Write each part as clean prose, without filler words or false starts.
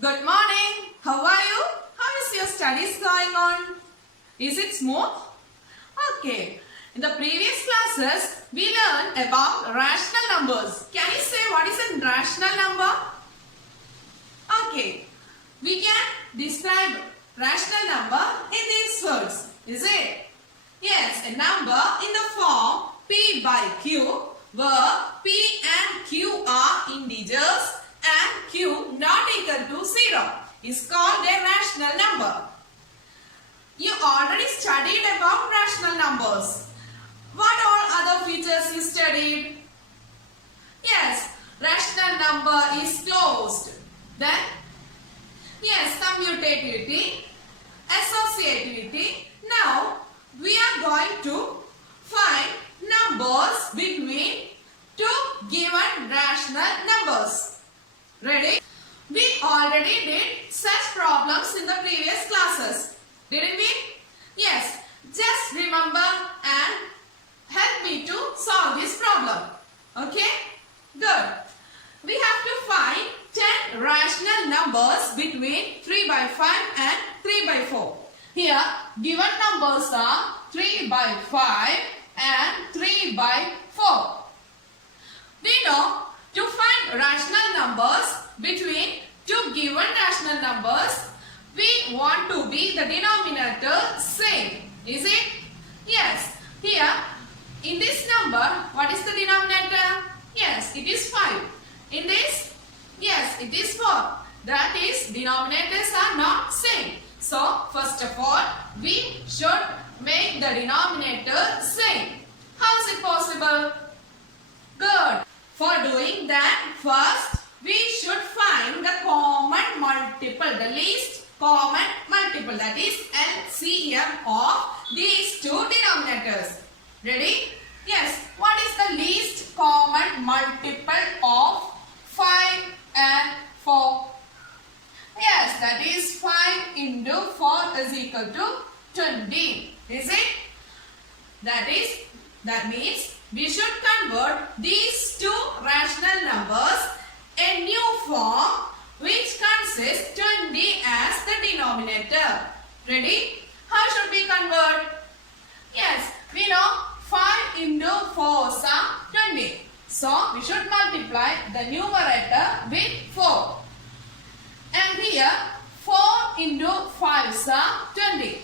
Good morning. How are you? How is your studies going on? Is it smooth? Okay. In the previous classes, we learned about rational numbers. Can you say what is a rational number? Okay. We can describe rational number in these words. Is it? Yes, a number in the form P by Q, where P and Q are integers and Q not equal to 0 is called a rational number. You already studied about rational numbers. What all other features you studied? Yes, rational number is closed. Then, yes, commutativity, associativity. Now, we are going to find numbers between two given rational numbers. Ready? We already did such problems in the previous classes. Didn't we? Yes. Just remember and help me to solve this problem. Okay? Good. We have to find 10 rational numbers between 3 by 5 and 3 by 4. Here, given numbers are 3 by 5 and 3 by 4. We know to find rational numbers between two given rational numbers, we want to be the denominator same. Is it? Yes. Here, in this number, what is the denominator? Yes, it is 5. In this, yes, it is 4. That is, denominators are not same. So, first of all, we should make the denominator same. How is it possible? Good. For doing that, first, we should find the common multiple, the least common multiple, that is LCM of these two denominators. Ready? Yes. What is the least common multiple of 5 and 4? Yes, that is 5 into 4 is equal to 20. Is it? That means we should convert these two rational numbers a new form which consists 20 as the denominator. Ready? How should we convert? Yes, we know 5 into 4 is 20. So, we should multiply the numerator with 4. And here, 4 into 5 is 20.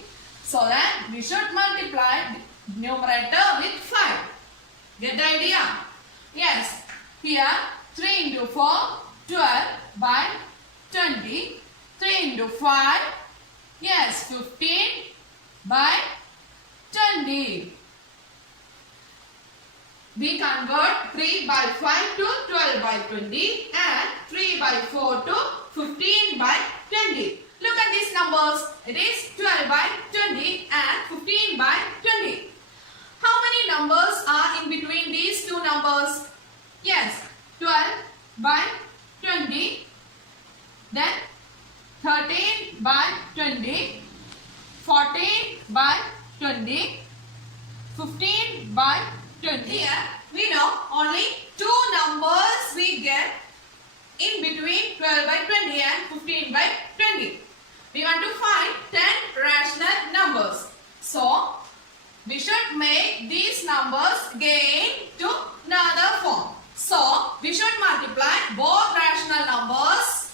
So that we should multiply the numerator with 5. Get the idea? Yes. Here, 3 into 4, 12 by 20. 3 into 5, yes, 15 by 20. We convert 3 by 5 to 12 by 20 and 3 by 4 to 15 by 20. Look at these numbers. It is 12 by 20 and 15 by 20. How many numbers are in between these two numbers? Yes, 12 by 20, then 13 by 20, 14 by 20, 15 by 20. Here we know only two numbers we get in between 12 by 20 and 15 by 20. We want to find 10 rational numbers. So, we should make these numbers gain to another form. So, we should multiply both rational numbers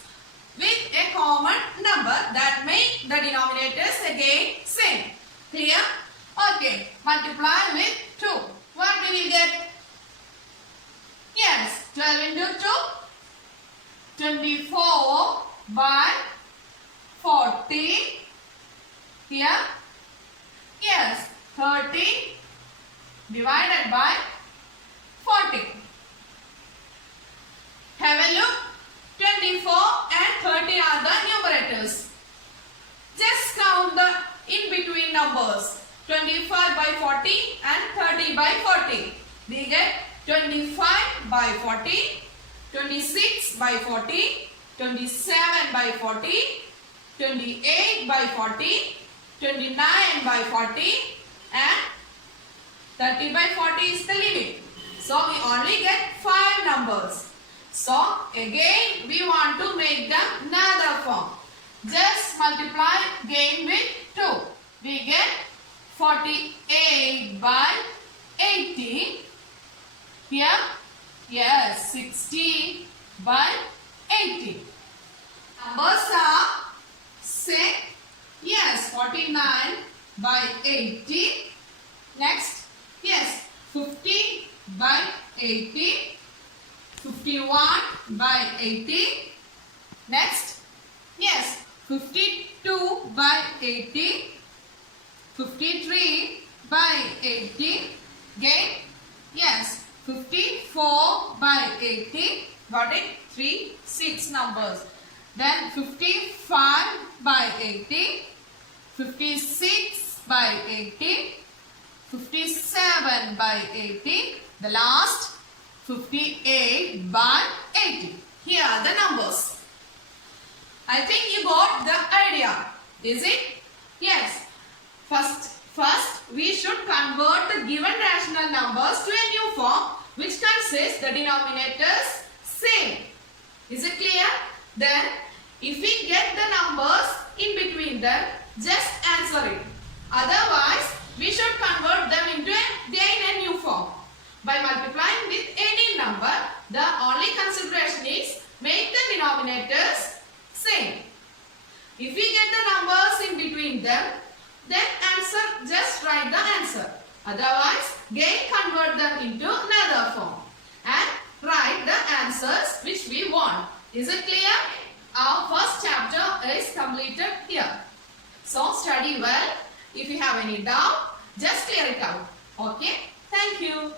with a common number that make the denominators again same. Clear? Okay. Multiply with 2. What we will get? Yes, 12 into 2. 24 by 40. Here. Yes, 30 divided by 40. Have a look. 24 and 30 are the numerators. Just count the in between numbers. 25 by 40 and 30 by 40. We get 25 by 40, 26 by 40, 27 by 40, 28 by 40, 29 by 40 and 30 by 40 is the limit. So we only get 5 numbers. So again we want to make them another form. Just multiply gain with 2. We get 48 by 80. Here, yes, 60 by 80. Numbers are say, yes, 49 by 80. Next, yes, 50 by 80. 51 by 80. Next, yes, 52 by 80. 53 by 80. Again, yes, 54 by 80. Got it? 6 numbers. Then 55 by 80. 56 by 80. 57 by 80. The last 58 by 80. Here are the numbers. I think you got the idea. Is it? Yes. First, we should convert the given rational numbers to a new form which consists the denominators same. Is it clear? Then, if we get the numbers in between them, just answer it. Otherwise, we should convert them into a new form. By multiplying with any number, the only consideration is make the denominators same. If we get the numbers in between them, then just write the answer. Otherwise, again convert them into another form and write the answers which we want. Is it clear? Our first chapter is completed here. So study well. If you have any doubt, just clear it out. Okay? Thank you.